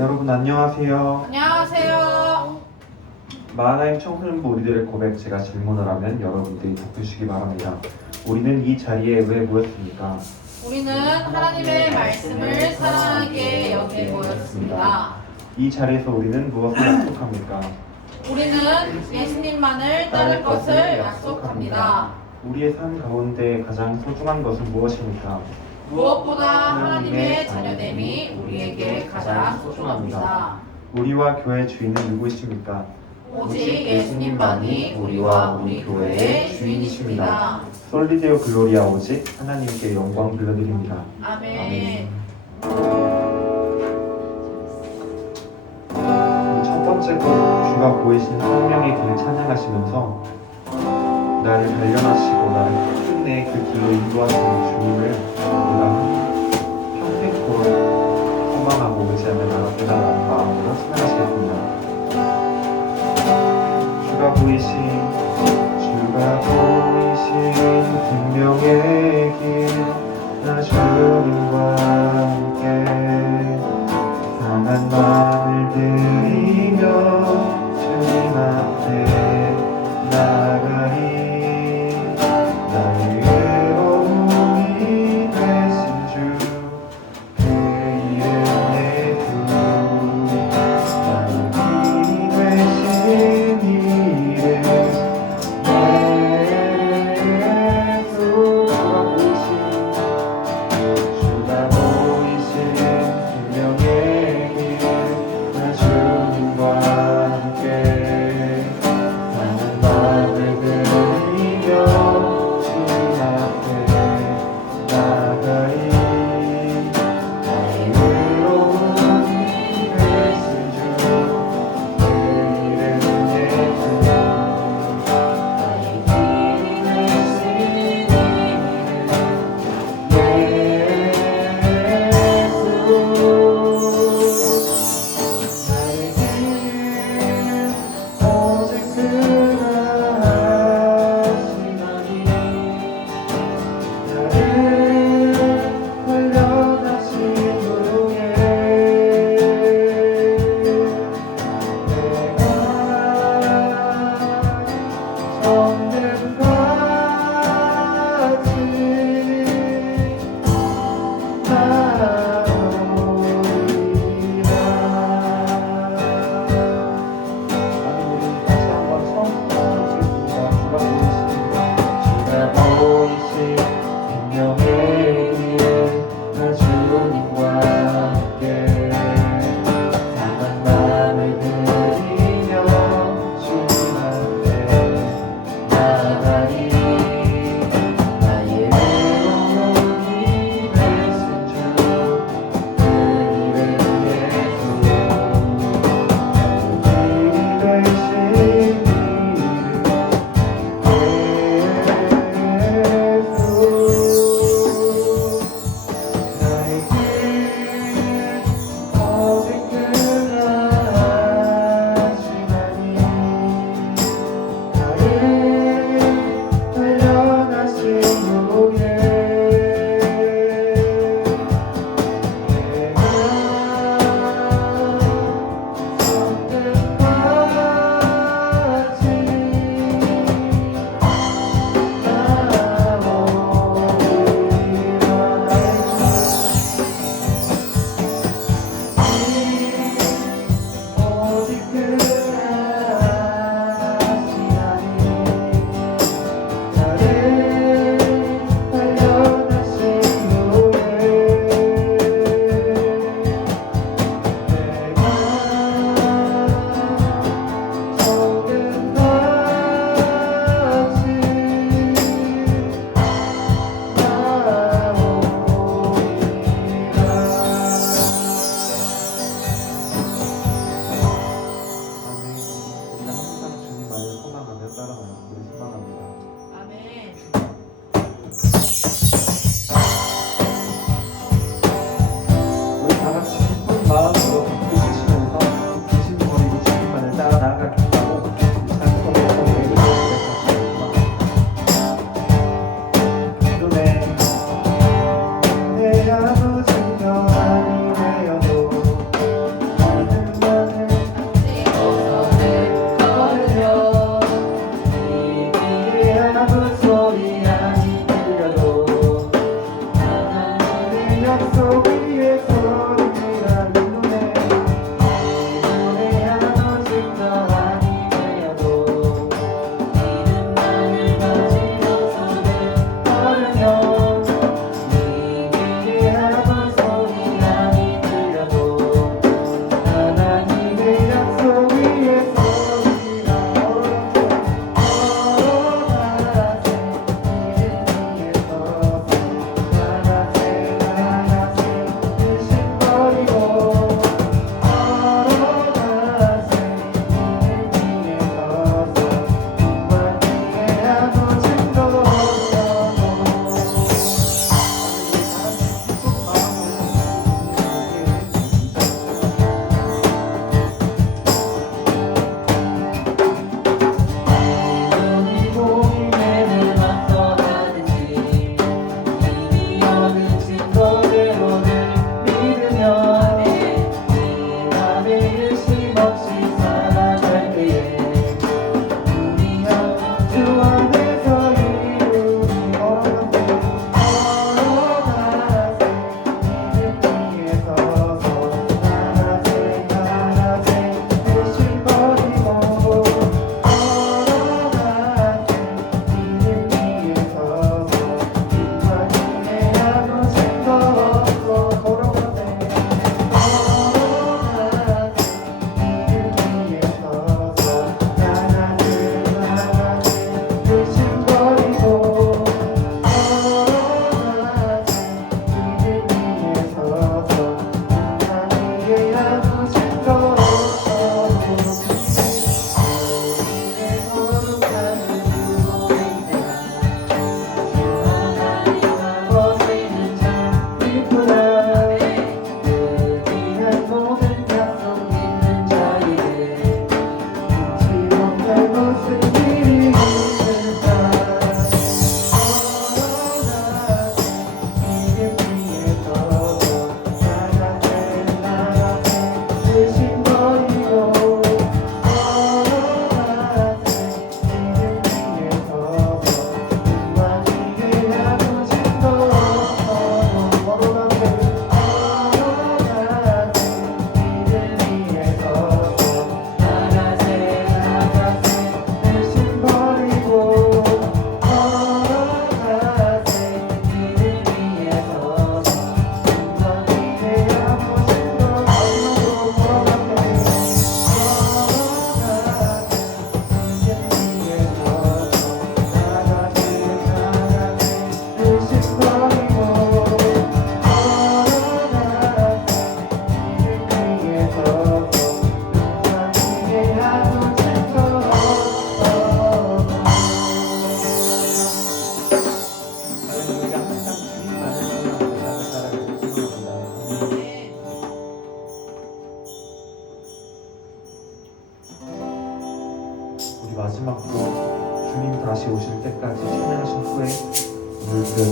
여러분 안녕하세요. 안녕하세요. 마하나임 청소년부 우리들의 고백 제가 질문을 하면 여러분들이 답해주시기 바랍니다. 우리는 이 자리에 왜 모였습니까? 우리는 하나님의 말씀을 사랑하게 여기에 모였습니다. 이 자리에서 우리는 무엇을 약속합니까? 우리는 예수님만을 따를 것을 약속합니다. 우리의 삶 가운데 가장 소중한 것은 무엇입니까? 무엇보다 하나님의 자녀됨이 우리에게 가장 소중합니다. 우리와 교회 주인은 누구이십니까? 오직 예수님만이 우리와 우리 교회의 주인이십니다. 솔리데오 글로리아 오직 하나님께 영광 불러드립니다. 아멘. 첫 번째 곡 주가 보이신 생명의 길을 찬양하시면서 나를 단련하시고 나를 끝내 그 길로 인도하시는 주님을 우리가 평생토록 소망하고 의지하며 나아가는 마음으로 찬양하시겠습니다. 주가 보이신 생명의 길, 나 주님과 함께 상한 마음을 들이며 주님 앞에 나가리. 나의 외로움이 되신 주, 그 이름 예수. 나의 힘이 되신 이름 주가 보이신 생명의 길, 나 주님과 함께 사는 마음을 들이며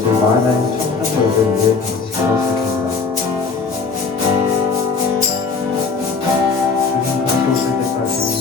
그 많은 청소년들을 위해 방식하셨습니다. 주님 다시 오실 때까지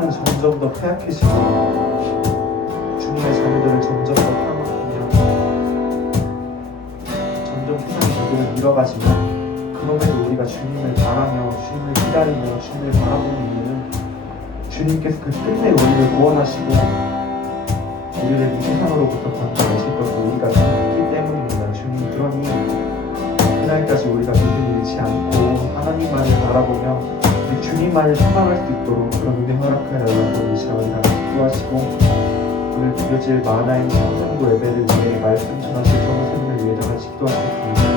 세상은 점점 더 폐악해지고 주님의 자녀들을 점점 더 파먹으며 점점 세상의 자들을 잃어가지만 그럼에도 우리가 주님을 바라며 주님을 기다리며 주님을 바라보는 이유는 주님께서 그 끝내 우리를 구원하시고 우리를 이 세상으로부터 건져내실 것을 우리가 믿기 때문입니다. 주님, 그러니 그날까지 우리가 믿음 잃지 않고 하나님만을 바라보며 우리 주님만을 생각할 수 있도록 그런 은혜 허락하여 달라고 이 시간을 다 기도하시고 오늘 드려질 마하나임 청성부 예배를 위해 말씀 전하실 정선생님을 위해 다 같이 기도하시겠습니다.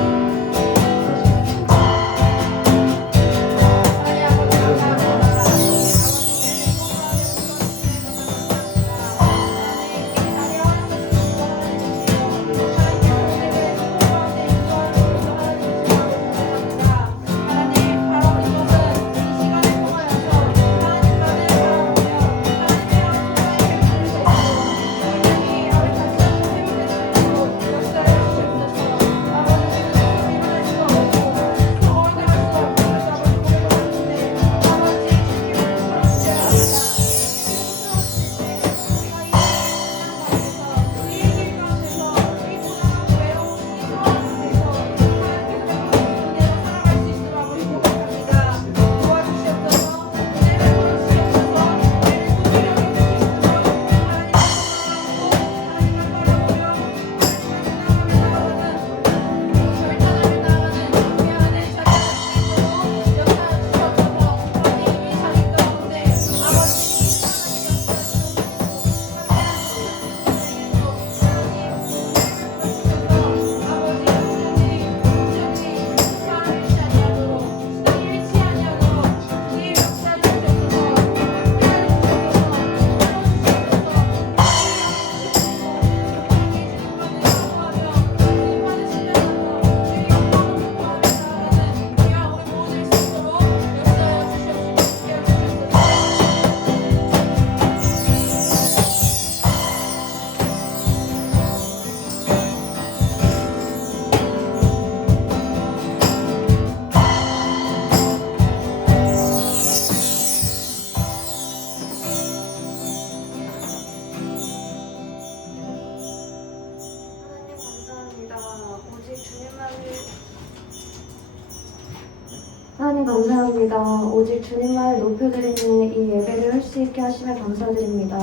하나님 감사합니다. 오직 주님만을 높여드리는 이 예배를 할 수 있게 하심에 감사드립니다.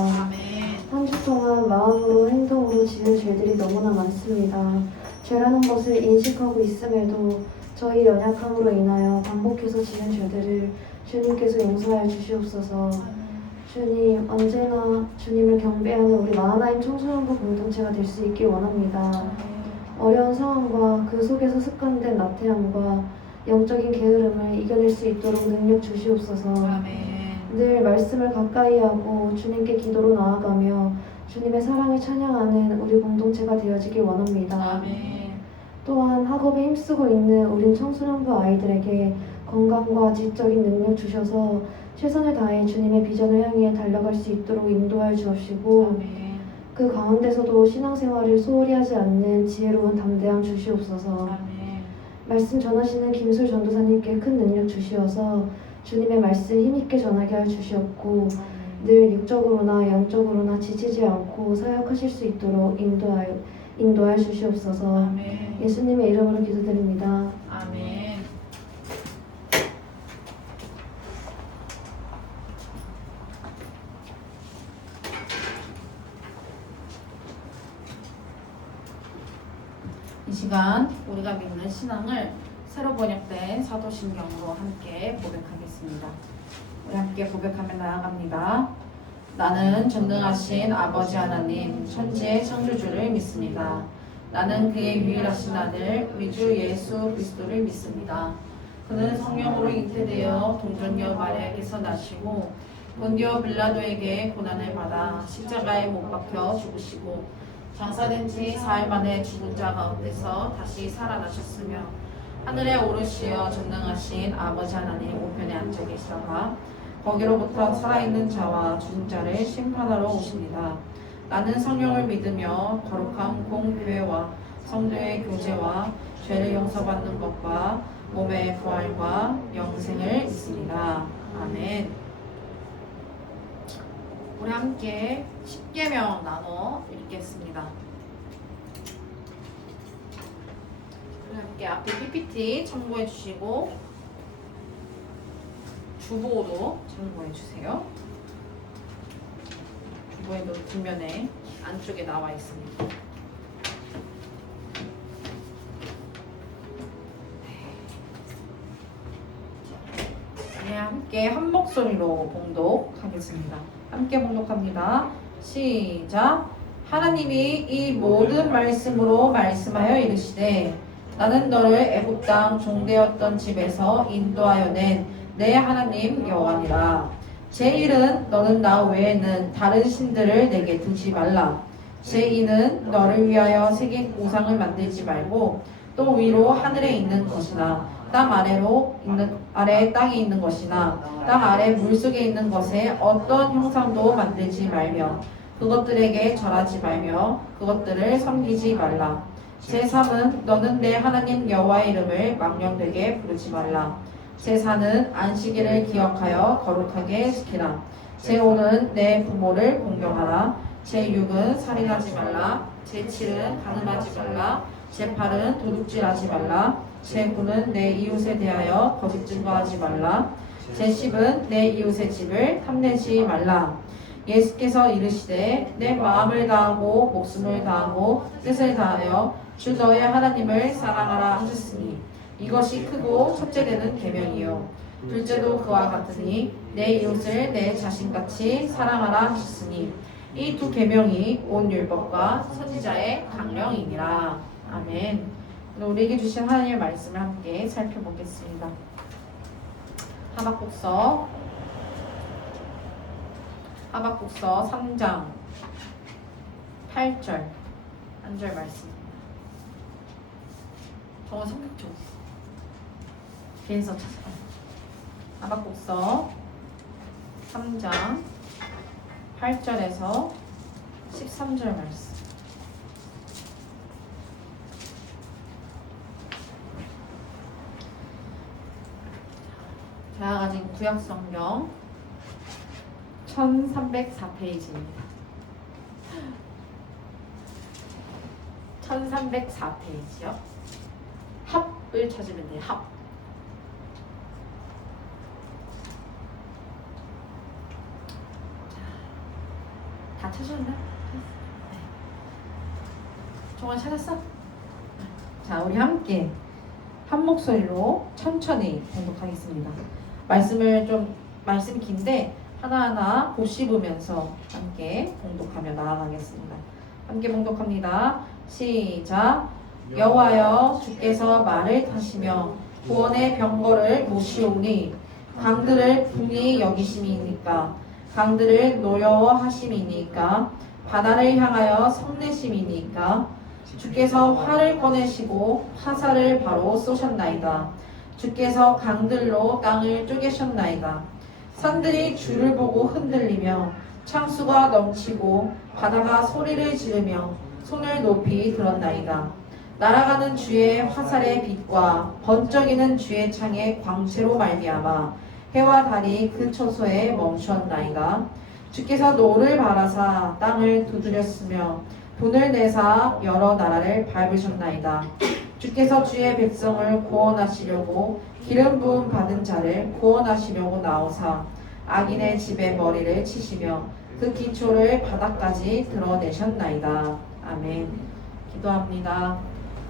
한 주 동안 마음으로 행동으로 지은 죄들이 너무나 많습니다. 죄라는 것을 인식하고 있음에도 저희 연약함으로 인하여 반복해서 지은 죄들을 주님께서 용서하여 주시옵소서. 주님, 언제나 주님을 경배하는 우리 마하나임 청소년부 공동체가 될 수 있길 원합니다. 어려운 상황과 그 속에서 습관된 나태함과 영적인 게으름을 이겨낼 수 있도록 능력 주시옵소서. 늘 말씀을 가까이 하고 주님께 기도로 나아가며 주님의 사랑을 찬양하는 우리 공동체가 되어지길 원합니다. 또한 학업에 힘쓰고 있는 우린 청소년부 아이들에게 건강과 지적인 능력 주셔서 최선을 다해 주님의 비전을 향해 달려갈 수 있도록 인도하여 주옵시고 그 가운데서도 신앙생활을 소홀히 하지 않는 지혜로운 담대함 주시옵소서. 말씀 전하시는 김솔 전도사님께 큰 능력 주시어서 주님의 말씀 힘있게 전하게 하여 주시옵고 늘 육적으로나 영적으로나 지치지 않고 사역하실 수 있도록 인도하여 주시옵소서. 예수님의 이름으로 기도드립니다. 아멘. 이 시간 우리가 믿는 신앙을 새로 번역된 사도신경으로 함께 고백하겠습니다. 우리 함께 고백하며 나아갑니다. 나는 전능하신 아버지 하나님 천지의 창조주를 믿습니다. 나는 그의 유일하신 아들 우리 주 예수 그리스도를 믿습니다. 그는 성령으로 잉태되어 동정녀 마리아에게서 나시고 본디오 빌라도에게 고난을 받아 십자가에 못 박혀 죽으시고 장사된 지 4일 만에 죽은 자 가운데서 다시 살아나셨으며 하늘에 오르시어 전능하신 아버지 하나님 우편에 앉아 계시다가 거기로부터 살아있는 자와 죽은 자를 심판하러 오십니다. 나는 성령을 믿으며 거룩한 공교회와 성도의 교제와 죄를 용서받는 것과 몸의 부활과 영생을 믿습니다. 아멘. 우리 함께 10계명 나눠 읽겠습니다. 우리 함께 앞에 PPT 참고해 주시고 주보도 참고해 주세요. 주보에도 뒷면에 안쪽에 나와 있습니다. 네, 함께 한 목소리로 봉독하겠습니다. 함께 봉독합니다. 시작. 하나님이 이 모든 말씀으로 말씀하여 이르시되 나는 너를 애굽 땅 종되었던 집에서 인도하여 낸 내 하나님 여호와니라. 제1은 너는 나 외에는 다른 신들을 내게 두지 말라. 제2는 너를 위하여 새긴 우상을 만들지 말고 또 위로 하늘에 있는 것이나 땅 아래 땅에 있는 것이나 땅 아래 물속에 있는 것에 어떤 형상도 만들지 말며 그것들에게 절하지 말며 그것들을 섬기지 말라. 제3은 너는 내 하나님 여호와의 이름을 망령되게 부르지 말라. 제4는 안식일을 기억하여 거룩하게 지키라. 제5는 내 부모를 공경하라. 제6은 살인하지 말라. 제7은 간음하지 말라. 제8은 도둑질하지 말라. 제9는 내 이웃에 대하여 거짓 증거하지 말라. 제10은 내 이웃의 집을 탐내지 말라. 예수께서 이르시되 내 마음을 다하고 목숨을 다하고 뜻을 다하여 주 너의 하나님을 사랑하라 하셨으니 이것이 크고 첫째 되는 계명이요 둘째도 그와 같으니 내 이웃을 내 자신같이 사랑하라 하셨으니 이 두 계명이 온 율법과 선지자의 강령이니라. 아멘. 오늘 우리에게 주신 하나님의 말씀을 함께 살펴보겠습니다. 하박국서 3장 8절 한 절 말씀. 저거 성격 좀 개인서 찾아봐요. 하박국서 3장 8절에서 13절 말씀. 제가 가진 구약성경 1304페이지입니다. 1304페이지요. 합을 찾으면 돼요. 합. 다 찾았나? 네. 종원 찾았어? 자, 우리 함께 한 목소리로 천천히 봉독하겠습니다. 말씀이 긴데 하나하나 곱씹으면서 함께 봉독하며 나아가겠습니다. 함께 봉독합니다. 시작. 여호와여 주께서 말을 타시며 구원의 병거를 모시오니 강들을 분이 여기심이니까 강들을 노여워하심이니까 바다를 향하여 성내심이니까 주께서 활을 꺼내시고 화살을 바로 쏘셨나이다. 주께서 강들로 땅을 쪼개셨나이다. 산들이 주를 보고 흔들리며 창수가 넘치고 바다가 소리를 지르며 손을 높이 들었나이다. 날아가는 주의 화살의 빛과 번쩍이는 주의 창의 광채로 말미암아 해와 달이 그 처소에 멈추었나이다. 주께서 노를 바라사 땅을 두드렸으며 돈을 내사 여러 나라를 밟으셨나이다. 주께서 주의 백성을 구원하시려고 기름 부음 받은 자를 구원하시려고 나오사 악인의 집에 머리를 치시며 그 기초를 바닥까지 드러내셨나이다. 아멘. 기도합니다.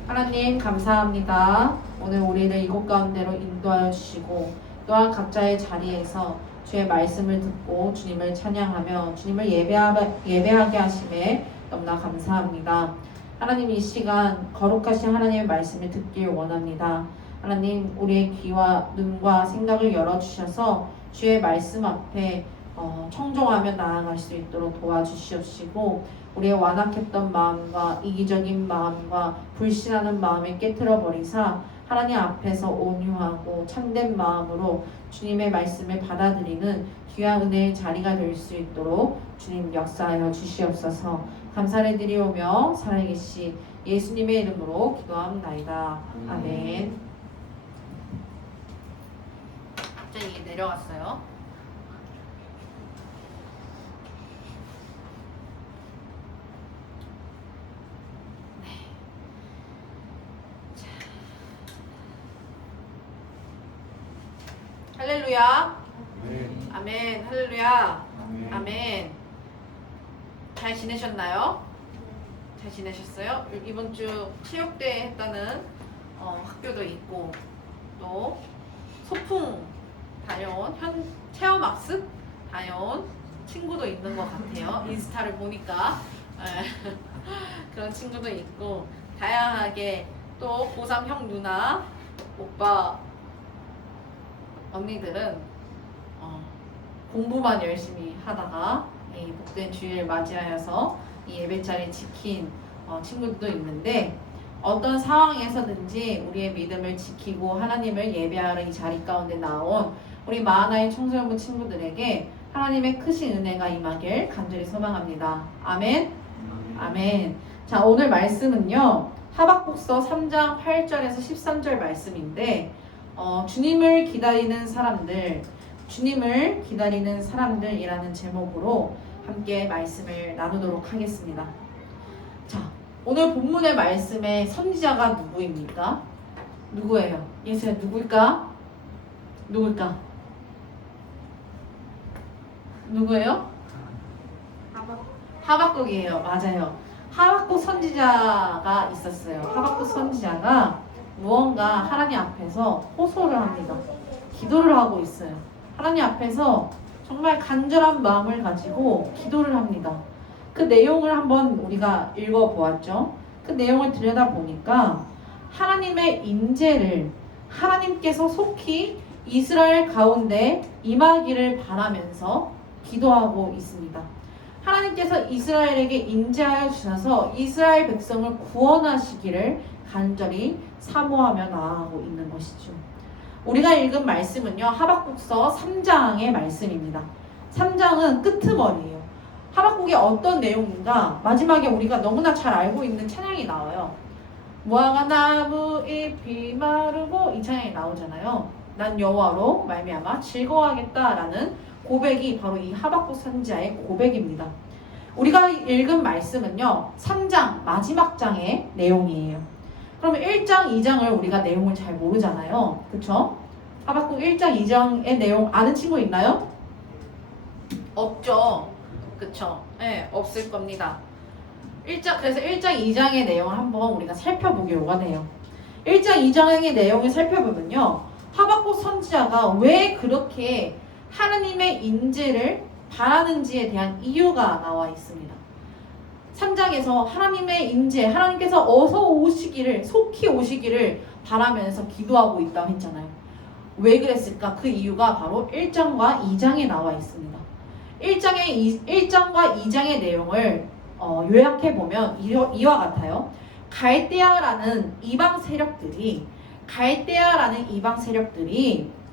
하나님 감사합니다. 오늘 우리를 이곳 가운데로 인도하여 주시고 또한 각자의 자리에서 주의 말씀을 듣고 주님을 찬양하며 주님을 예배하게 하심에 너무나 감사합니다. 하나님 이 시간 거룩하신 하나님의 말씀을 듣길 원합니다. 하나님 우리의 귀와 눈과 생각을 열어주셔서 주의 말씀 앞에 청종하며 나아갈 수 있도록 도와주시옵시고 우리의 완악했던 마음과 이기적인 마음과 불신하는 마음을 깨트려 버리사 하나님 앞에서 온유하고 참된 마음으로 주님의 말씀을 받아들이는 귀한 은혜의 자리가 될 수 있도록 주님 역사하여 주시옵소서. 감사를 드리오며 살아계신 예수님의 이름으로 기도합나이다. 아멘. 갑자기 내려갔어요. 할렐루야. 네. 아멘. 할렐루야. 아멘. 잘 지내셨나요? 잘 지내셨어요? 이번 주 체육대회 했다는 학교도 있고 또 소풍 다녀온 체험학습 다녀온 친구도 있는 것 같아요. 인스타를 보니까 그런 친구도 있고 다양하게 또 고3 형 누나 오빠 언니들은 공부만 열심히 하다가 이 복된 주일을 맞이하여서 이 예배자리 지킨 친구들도 있는데 어떤 상황에서든지 우리의 믿음을 지키고 하나님을 예배하러 이 자리 가운데 나온 우리 마하나의 청소년부 친구들에게 하나님의 크신 은혜가 임하길 간절히 소망합니다. 아멘. 아멘. 자, 오늘 말씀은요. 하박국서 3장 8절에서 13절 말씀인데 주님을 기다리는 사람들, 주님을 기다리는 사람들이라는 제목으로 함께 말씀을 나누도록 하겠습니다. 자, 오늘 본문의 말씀의 선지자가 누구입니까? 누구예요? 예수야 누구일까? 누굴까? 누구예요? 하박국이에요. 맞아요. 하박국 선지자가 있었어요. 하박국 선지자가 무언가 하나님 앞에서 호소를 합니다. 기도를 하고 있어요. 하나님 앞에서 정말 간절한 마음을 가지고 기도를 합니다. 그 내용을 한번 우리가 읽어보았죠. 그 내용을 들여다보니까 하나님의 인재를 하나님께서 속히 이스라엘 가운데 임하기를 바라면서 기도하고 있습니다. 하나님께서 이스라엘에게 인재하여 주셔서 이스라엘 백성을 구원하시기를 간절히 사모하며 나아가고 있는 것이죠. 우리가 읽은 말씀은요, 하박국서 3장의 말씀입니다. 3장은 끄트머리예요. 하박국이 어떤 내용인가 마지막에 우리가 너무나 잘 알고 있는 찬양이 나와요. 무화과 나무 잎이 마르고 이 찬양이 나오잖아요. 난 여호와로 말미암아 즐거워하겠다라는 고백이 바로 이 하박국 선지자의 고백입니다. 우리가 읽은 말씀은요 3장 마지막 장의 내용이에요. 그러면 1장 2장을 우리가 내용을 잘 모르잖아요. 그쵸? 하박국 1장 2장의 내용 아는 친구 있나요? 없죠. 그쵸? 네, 없을 겁니다. 그래서 1장 2장의 내용을 한번 우리가 살펴보기로가 돼요. 1장 2장의 내용을 살펴보면요 하박국 선지자가 왜 그렇게 하나님의 인재를 바라는지에 대한 이유가 나와 있습니다. 3장에서 하나님의 인재, 하나님께서 어서 오시기를, 속히 오시기를 바라면서 기도하고 있다고 했잖아요. 왜 그랬을까? 그 이유가 바로 1장과 2장에 나와 있습니다. 1장과 2장의 내용을 요약해보면 이와 같아요. 갈대아라는 이방 세력들이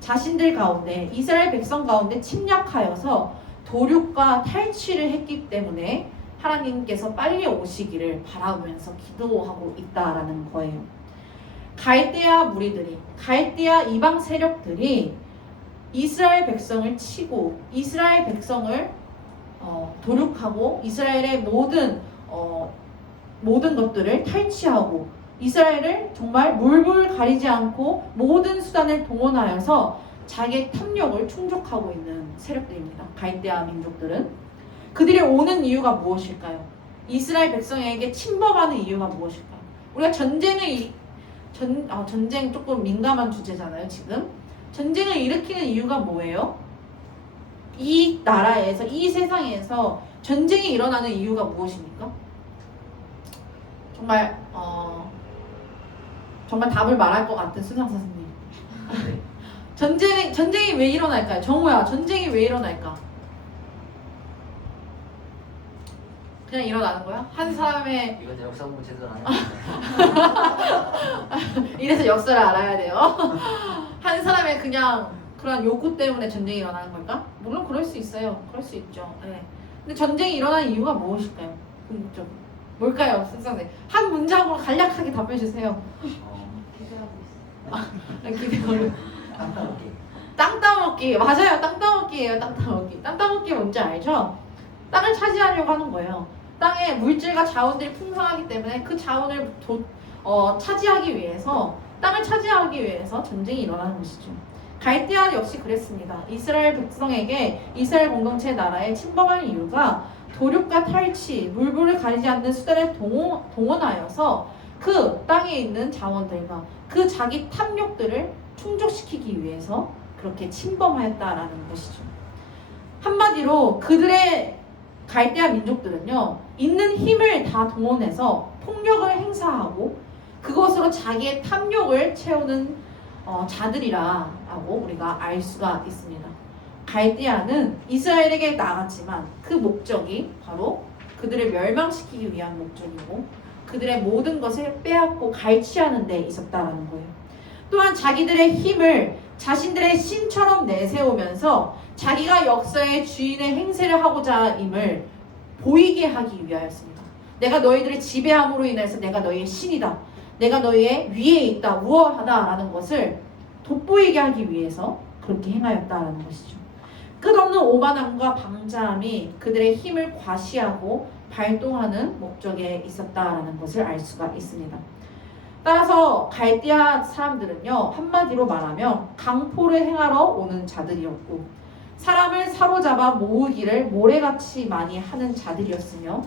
자신들 가운데 이스라엘 백성 가운데 침략하여서 도륙과 탈취를 했기 때문에 하나님께서 빨리 오시기를 바라면서 기도하고 있다라는 거예요. 갈대아 이방 세력들이 이스라엘 백성을 치고 이스라엘 백성을 도륙하고 이스라엘의 모든 것들을 탈취하고 이스라엘을 정말 물불 가리지 않고 모든 수단을 동원하여서 자기의 탐욕을 충족하고 있는 세력들입니다. 갈대아 민족들은. 그들이 오는 이유가 무엇일까요? 이스라엘 백성에게 침범하는 이유가 무엇일까요? 우리가 전쟁 조금 민감한 주제잖아요, 지금. 전쟁을 일으키는 이유가 뭐예요? 이 나라에서, 이 세상에서 전쟁이 일어나는 이유가 무엇입니까? 정말 답을 말할 것 같은 수상 선생님. 전쟁이 왜 일어날까요? 정우야, 전쟁이 왜 일어날까? 그냥 일어나는 거야? 한 사람의 이건 역사 공부 제대로 안 했는데. 이래서 역사를 알아야 돼요. 한 사람의 그냥 그런 욕구 때문에 전쟁이 일어나는 걸까? 물론 그럴 수 있어요. 그럴 수 있죠. 네. 근데 전쟁이 일어나는 이유가 무엇일까요? 궁극적으로. 뭘까요, 선생님? 한 문장으로 간략하게 답해 주세요. 기대하고 땅 따먹기. 맞아요. 땅 따먹기예요. 땅 따먹기. 땅 따먹기 뭔지 알죠? 땅을 차지하려고 하는 거예요. 땅에 물질과 자원들이 풍성하기 때문에 그 자원을 차지하기 위해서, 땅을 차지하기 위해서 전쟁이 일어나는 것이죠. 갈대아 역시 그랬습니다. 이스라엘 백성에게 이스라엘 공동체 나라에 침범한 이유가 도륙과 탈취, 물불을 가리지 않는 수단을 동원하여서 그 땅에 있는 자원들과 그 자기 탐욕들을 충족시키기 위해서 그렇게 침범하였다라는 것이죠. 한마디로 그들의 갈대아 민족들은요, 있는 힘을 다 동원해서 폭력을 행사하고 그것으로 자기의 탐욕을 채우는 자들이라고 우리가 알 수가 있습니다. 갈대아는 이스라엘에게 나갔지만 그 목적이 바로 그들을 멸망시키기 위한 목적이고 그들의 모든 것을 빼앗고 갈취하는 데 있었다라는 거예요. 또한 자기들의 힘을 자신들의 신처럼 내세우면서 자기가 역사의 주인의 행세를 하고자 임을 보이게 하기 위하였습니다. 내가 너희들을 지배함으로 인해서 내가 너희의 신이다. 내가 너희의 위에 있다. 우월하다라는 것을 돋보이게 하기 위해서 그렇게 행하였다라는 것이죠. 끝없는 오만함과 방자함이 그들의 힘을 과시하고 발동하는 목적에 있었다라는 것을 알 수가 있습니다. 따라서 갈대아 사람들은요, 한마디로 말하면 강포를 행하러 오는 자들이었고 사람을 사로잡아 모으기를 모래같이 많이 하는 자들이었으며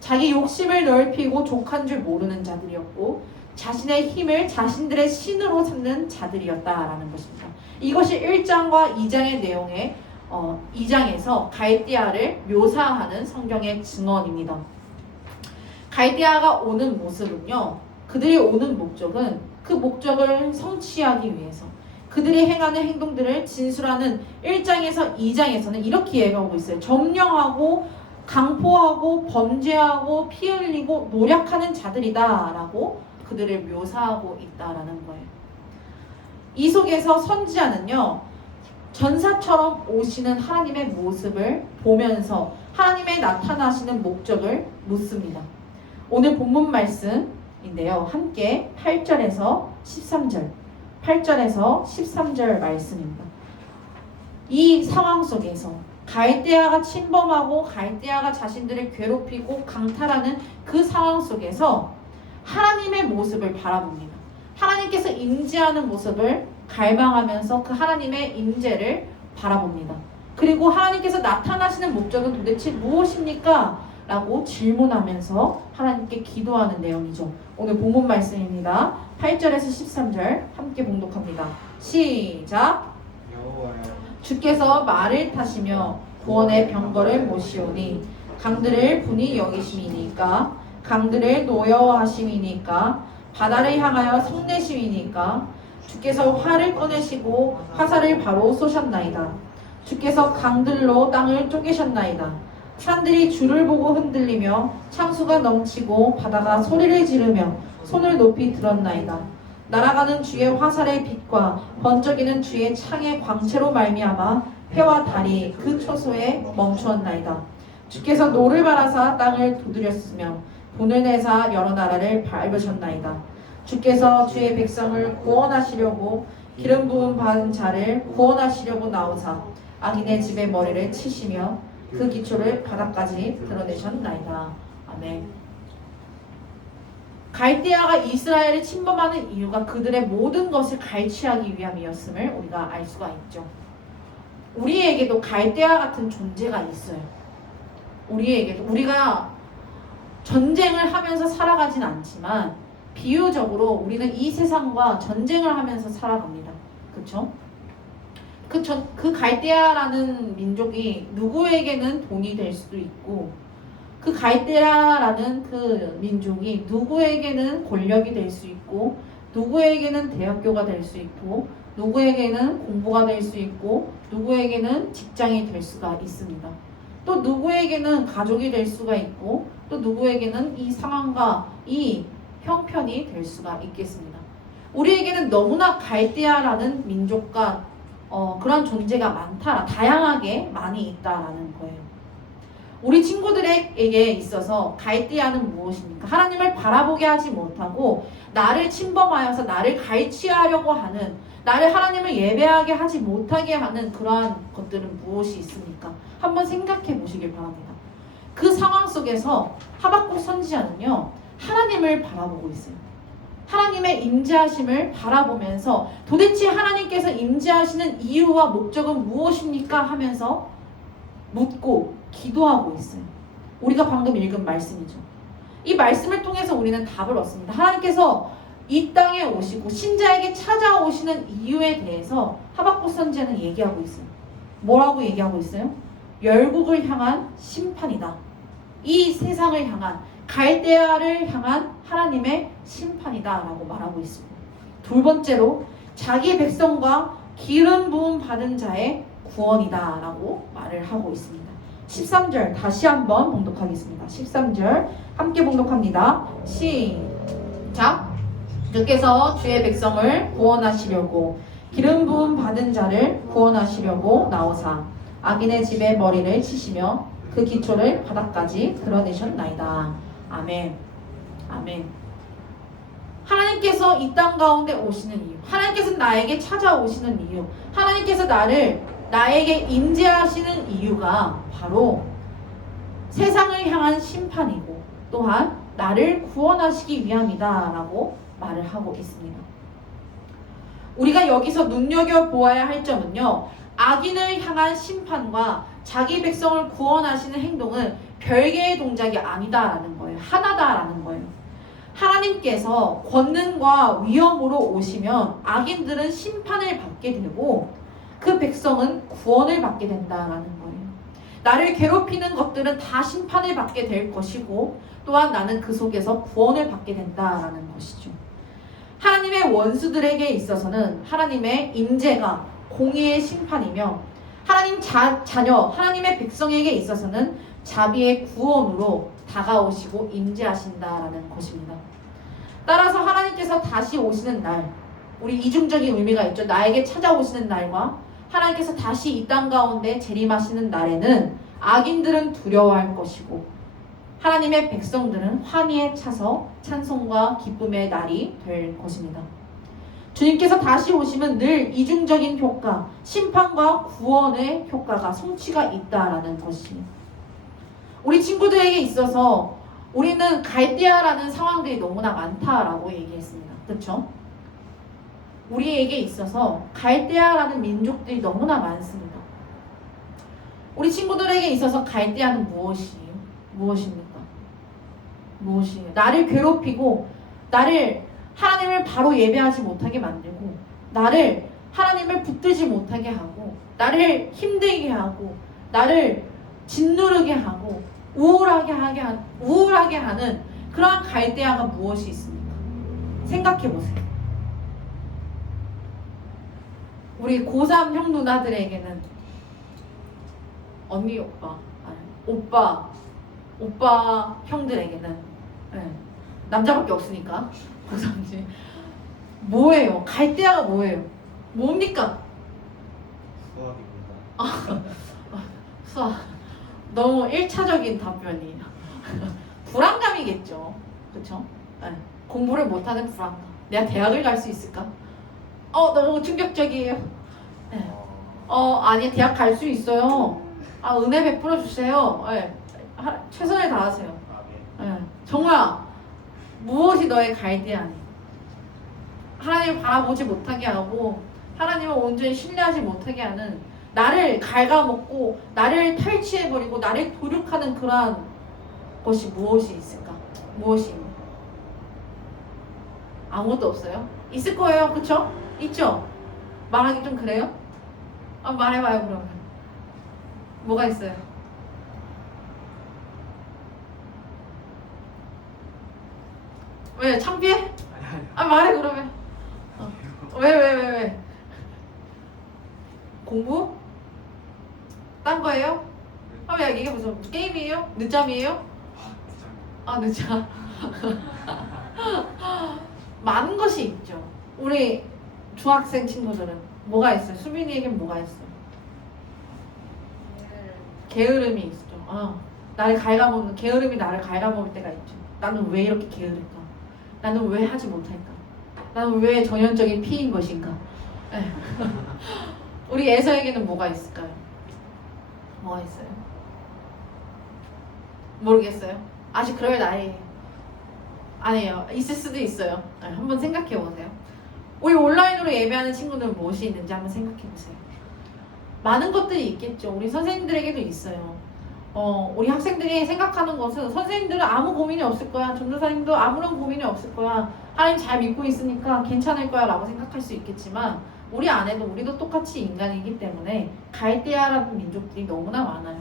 자기 욕심을 넓히고 족한 줄 모르는 자들이었고 자신의 힘을 자신들의 신으로 삼는 자들이었다라는 것입니다. 이것이 1장과 2장의 내용에 2장에서 갈대아를 묘사하는 성경의 증언입니다. 갈대아가 오는 모습은요, 그들이 오는 목적은 그 목적을 성취하기 위해서 그들이 행하는 행동들을 진술하는 1장에서 2장에서는 이렇게 얘기하고 있어요. 점령하고 강포하고 범죄하고 피 흘리고 노력하는 자들이다라고 그들을 묘사하고 있다라는 거예요. 이 속에서 선지자는요, 전사처럼 오시는 하나님의 모습을 보면서 하나님의 나타나시는 목적을 묻습니다. 오늘 본문 말씀인데요. 함께 8절에서 13절 말씀입니다. 이 상황 속에서 갈대아가 침범하고 갈대아가 자신들을 괴롭히고 강탈하는 그 상황 속에서 하나님의 모습을 바라봅니다. 하나님께서 임재하는 모습을 갈망하면서 그 하나님의 임재를 바라봅니다. 그리고 하나님께서 나타나시는 목적은 도대체 무엇입니까? 라고 질문하면서 하나님께 기도하는 내용이죠. 오늘 본문 말씀입니다. 8절에서 13절 함께 봉독합니다. 시작! 주께서 말을 타시며 구원의 병거를 모시오니 강들을 분이 여기심이니까 강들을 노여워하심이니까 바다를 향하여 성내심이니까 주께서 활을 꺼내시고 화살을 바로 쏘셨나이다. 주께서 강들로 땅을 쪼개셨나이다. 산들이 주를 보고 흔들리며 창수가 넘치고 바다가 소리를 지르며 손을 높이 들었나이다. 날아가는 주의 화살의 빛과 번쩍이는 주의 창의 광채로 말미암아 해와 달이 그 초소에 멈추었나이다. 주께서 노를 바라사 땅을 두드렸으며 분을 내사 여러 나라를 밟으셨나이다. 주께서 주의 백성을 구원하시려고 기름 부음 받은 자를 구원하시려고 나오사 악인의 집에 머리를 치시며 그 기초를 바닥까지 드러내셨나이다. 아멘. 갈대아가 이스라엘을 침범하는 이유가 그들의 모든 것을 갈취하기 위함이었음을 우리가 알 수가 있죠. 우리에게도 갈대아 같은 존재가 있어요. 우리에게도 우리가 전쟁을 하면서 살아가진 않지만 비유적으로 우리는 이 세상과 전쟁을 하면서 살아갑니다. 그렇죠? 그 갈대아라는 민족이 누구에게는 돈이 될 수도 있고 그 갈대아라는 그 민족이 누구에게는 권력이 될 수 있고 누구에게는 대학교가 될 수 있고 누구에게는 공부가 될 수 있고 누구에게는 직장이 될 수가 있습니다. 또 누구에게는 가족이 될 수가 있고 또 누구에게는 이 상황과 이 형편이 될 수가 있겠습니다. 우리에게는 너무나 갈대아라는 민족과 그런 존재가 다양하게 많이 있다라는 거예요. 우리 친구들에게 있어서 갈대아는 무엇입니까? 하나님을 바라보게 하지 못하고 나를 침범하여서 나를 갈취하려고 하는, 나를 하나님을 예배하게 하지 못하게 하는 그러한 것들은 무엇이 있습니까? 한번 생각해 보시길 바랍니다. 그 상황 속에서 하박국 선지자는요, 하나님을 바라보고 있어요. 하나님의 임재하심을 바라보면서 도대체 하나님께서 임재하시는 이유와 목적은 무엇입니까? 하면서 묻고 기도하고 있어요. 우리가 방금 읽은 말씀이죠. 이 말씀을 통해서 우리는 답을 얻습니다. 하나님께서 이 땅에 오시고 신자에게 찾아오시는 이유에 대해서 하박국 선지자는 얘기하고 있어요. 뭐라고 얘기하고 있어요? 열국을 향한 심판이다. 이 세상을 향한 갈대아를 향한 하나님의 심판이다 라고 말하고 있습니다. 두 번째로 자기 백성과 기름 부음 받은 자의 구원이다 라고 말을 하고 있습니다. 13절 다시 한번 봉독하겠습니다. 13절 함께 봉독합니다. 시작. 주께서 주의 백성을 구원하시려고 기름 부음 받은 자를 구원하시려고 나오사 악인의 집에 머리를 치시며 그 기초를 바닥까지 드러내셨나이다. 아멘. 아멘. 하나님께서 이 땅 가운데 오시는 이유, 하나님께서 나에게 찾아오시는 이유, 하나님께서 나에게 임재하시는 이유가 바로 세상을 향한 심판이고 또한 나를 구원하시기 위함이다 라고 말을 하고 있습니다. 우리가 여기서 눈여겨보아야 할 점은요, 악인을 향한 심판과 자기 백성을 구원하시는 행동은 별개의 동작이 아니다라는 거예요. 하나다라는 거예요. 하나님께서 권능과 위엄으로 오시면 악인들은 심판을 받게 되고 그 백성은 구원을 받게 된다라는 거예요. 나를 괴롭히는 것들은 다 심판을 받게 될 것이고 또한 나는 그 속에서 구원을 받게 된다라는 것이죠. 하나님의 원수들에게 있어서는 하나님의 임재가 공의의 심판이며 하나님 자녀 하나님의 백성에게 있어서는 자비의 구원으로 다가오시고 임재하신다라는 것입니다. 따라서 하나님께서 다시 오시는 날, 우리 이중적인 의미가 있죠. 나에게 찾아오시는 날과 하나님께서 다시 이 땅 가운데 재림하시는 날에는 악인들은 두려워할 것이고 하나님의 백성들은 환희에 차서 찬송과 기쁨의 날이 될 것입니다. 주님께서 다시 오시면 늘 이중적인 효과, 심판과 구원의 효과가 성취가 있다라는 것이 우리 친구들에게 있어서 우리는 갈대아라는 상황들이 너무나 많다라고 얘기했습니다. 그렇죠? 우리에게 있어서 갈대아라는 민족들이 너무나 많습니다. 우리 친구들에게 있어서 갈대아는 무엇이에요? 무엇입니까? 무엇이에요? 나를 괴롭히고 나를 하나님을 바로 예배하지 못하게 만들고 나를 하나님을 붙들지 못하게 하고 나를 힘들게 하고 나를 짓누르게 하고 우울하게 하는 그러한 갈대아가 무엇이 있습니까? 생각해 보세요. 우리 고3 형 누나들에게는 언니 오빠 형들에게는 남자밖에 없으니까 고3지 뭐예요? 갈대아가 뭐예요? 뭡니까? 수학입니다. 수학 너무 1차적인 답변이에요. 불안감이겠죠. 그렇죠? 공부를 못하는 불안감. 내가 대학을 갈 수 있을까? 너무 충격적이에요. 아니 대학 갈 수 있어요. 은혜 베풀어 주세요. 최선을 다하세요. 정우야, 무엇이 너의 갈대아니? 하나님을 바라보지 못하게 하고 하나님을 온전히 신뢰하지 못하게 하는 나를 갉아먹고 나를 탈취해버리고 나를 도륙하는 그러한 것이 무엇이 있을까? 무엇이 있나? 아무것도 없어요? 있을 거예요. 그쵸? 있죠? 말하기 좀 그래요? 말해봐요 그러면. 뭐가 있어요? 왜? 창피해? 말해 그러면. 왜? 공부? 딴 거예요? 이게 무슨 게임이에요? 늦잠이에요? 늦잠. 많은 것이 있죠. 우리 중학생 친구들은 뭐가 있어요? 수빈이에겐 뭐가 있어요? 게으름이 있죠. 나를 갉아먹는 게으름이 나를 갉아먹을 때가 있죠. 나는 왜 이렇게 게으를까? 나는 왜 하지 못할까? 나는 왜 전형적인 피인 것인가? 우리 애서에게는 뭐가 있을까요? 뭐가 있어요? 모르겠어요. 아직 그럴 나이에요. 아니에요. 있을 수도 있어요. 한번 생각해 보세요. 우리 온라인으로 예배하는 친구들은 무엇이 있는지 한번 생각해 보세요. 많은 것들이 있겠죠. 우리 선생님들에게도 있어요. 우리 학생들이 생각하는 것은 선생님들은 아무 고민이 없을 거야. 전도사님도 아무런 고민이 없을 거야. 하나님 잘 믿고 있으니까 괜찮을 거야 라고 생각할 수 있겠지만 우리 안에도 우리도 똑같이 인간이기 때문에 갈대아라는 민족들이 너무나 많아요.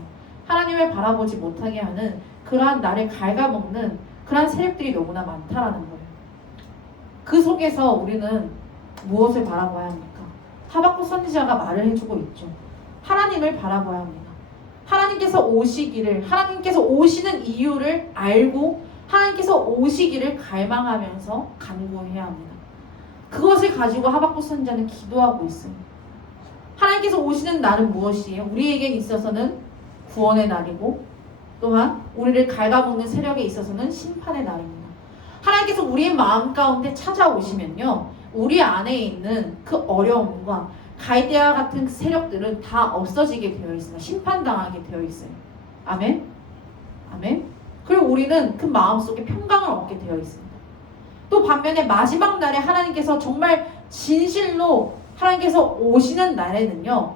하나님을 바라보지 못하게 하는 그러한 나를 갉아먹는 그러한 세력들이 너무나 많다라는 거예요. 그 속에서 우리는 무엇을 바라봐야 합니까? 하박국 선지자가 말을 해주고 있죠. 하나님을 바라봐야 합니다. 하나님께서 오시기를, 하나님께서 오시는 이유를 알고 하나님께서 오시기를 갈망하면서 간구해야 합니다. 그것을 가지고 하박국 선지자는 기도하고 있어요. 하나님께서 오시는 날은 무엇이에요? 우리에게 있어서는 구원의 날이고 또한 우리를 갉아먹는 세력에 있어서는 심판의 날입니다. 하나님께서 우리의 마음 가운데 찾아오시면요, 우리 안에 있는 그 어려움과 갈대아 같은 세력들은 다 없어지게 되어 있습니다. 심판당하게 되어 있어요. 아멘? 아멘? 그리고 우리는 그 마음속에 평강을 얻게 되어 있습니다. 또 반면에 마지막 날에 하나님께서 정말 진실로 하나님께서 오시는 날에는요,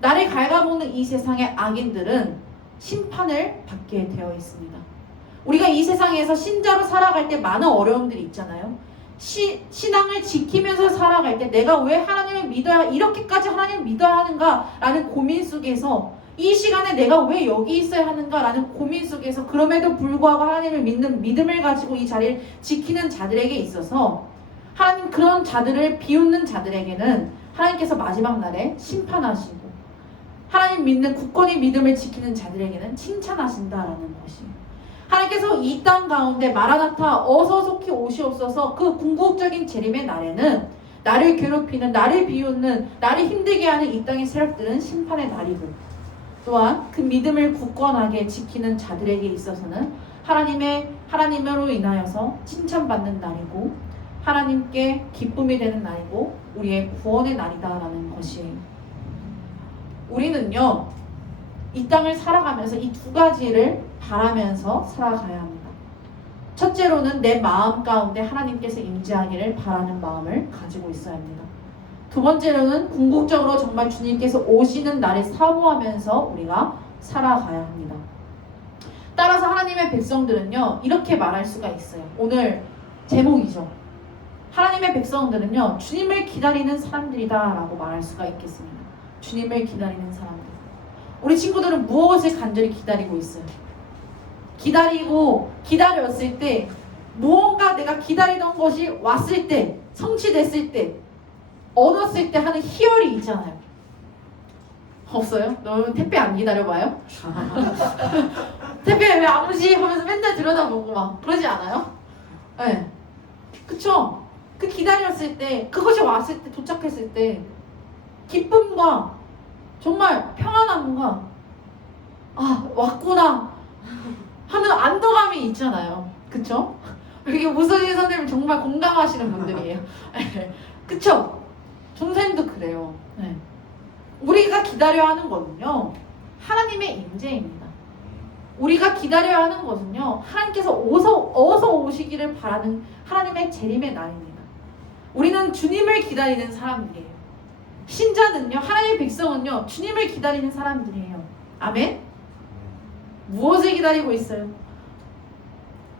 나를 갉아먹는 이 세상의 악인들은 심판을 받게 되어 있습니다. 우리가 이 세상에서 신자로 살아갈 때 많은 어려움들이 있잖아요. 신앙을 지키면서 살아갈 때 내가 왜 하나님을 믿어야, 이렇게까지 하나님을 믿어야 하는가 라는 고민 속에서, 이 시간에 내가 왜 여기 있어야 하는가 라는 고민 속에서 그럼에도 불구하고 하나님을 믿는 믿음을 가지고 이 자리를 지키는 자들에게 있어서 하나님, 그런 자들을 비웃는 자들에게는 하나님께서 마지막 날에 심판하시고 하나님 믿는 굳건히 믿음을 지키는 자들에게는 칭찬하신다라는 것이에요. 하나님께서 이 땅 가운데 마라나타 어서 속히 오시옵소서, 그 궁극적인 재림의 날에는 나를 괴롭히는, 나를 비웃는, 나를 힘들게 하는 이 땅의 세력들은 심판의 날이고, 또한 그 믿음을 굳건하게 지키는 자들에게 있어서는 하나님으로 인하여서 칭찬받는 날이고 하나님께 기쁨이 되는 날이고 우리의 구원의 날이다라는 것이에요. 우리는요, 이 땅을 살아가면서 이 두 가지를 바라면서 살아가야 합니다. 첫째로는 내 마음 가운데 하나님께서 임재하기를 바라는 마음을 가지고 있어야 합니다. 두 번째로는 궁극적으로 정말 주님께서 오시는 날을 사모하면서 우리가 살아가야 합니다. 따라서 하나님의 백성들은요, 이렇게 말할 수가 있어요. 오늘 제목이죠. 하나님의 백성들은요, 주님을 기다리는 사람들이다 라고 말할 수가 있겠습니다. 주님을 기다리는 사람들. 우리 친구들은 무엇을 간절히 기다리고 있어요? 기다렸을 때, 무언가 내가 기다리던 것이 왔을 때, 성취됐을 때, 얻었을 때 하는 희열이 있잖아요. 없어요? 너는 택배 안 기다려봐요? 택배 왜 안 오지? 하면서 맨날 들여다보고 막 그러지 않아요? 네. 그쵸? 그 기다렸을 때, 그것이 왔을 때, 도착했을 때 기쁨과 정말 평안함과 아, 왔구나 하는 안도감이 있잖아요. 그쵸? 이게 무서진 선생님 정말 공감하시는 분들이에요. 그쵸? 종사님도 그래요. 네. 우리가 기다려야 하는 것은요, 하나님의 임재입니다. 우리가 기다려야 하는 것은요, 하나님께서 어서 오시기를 바라는 하나님의 재림의 날입니다. 우리는 주님을 기다리는 사람들이에요. 신자는요, 하나님의 백성은요, 주님을 기다리는 사람들이에요. 아멘? 무엇을 기다리고 있어요?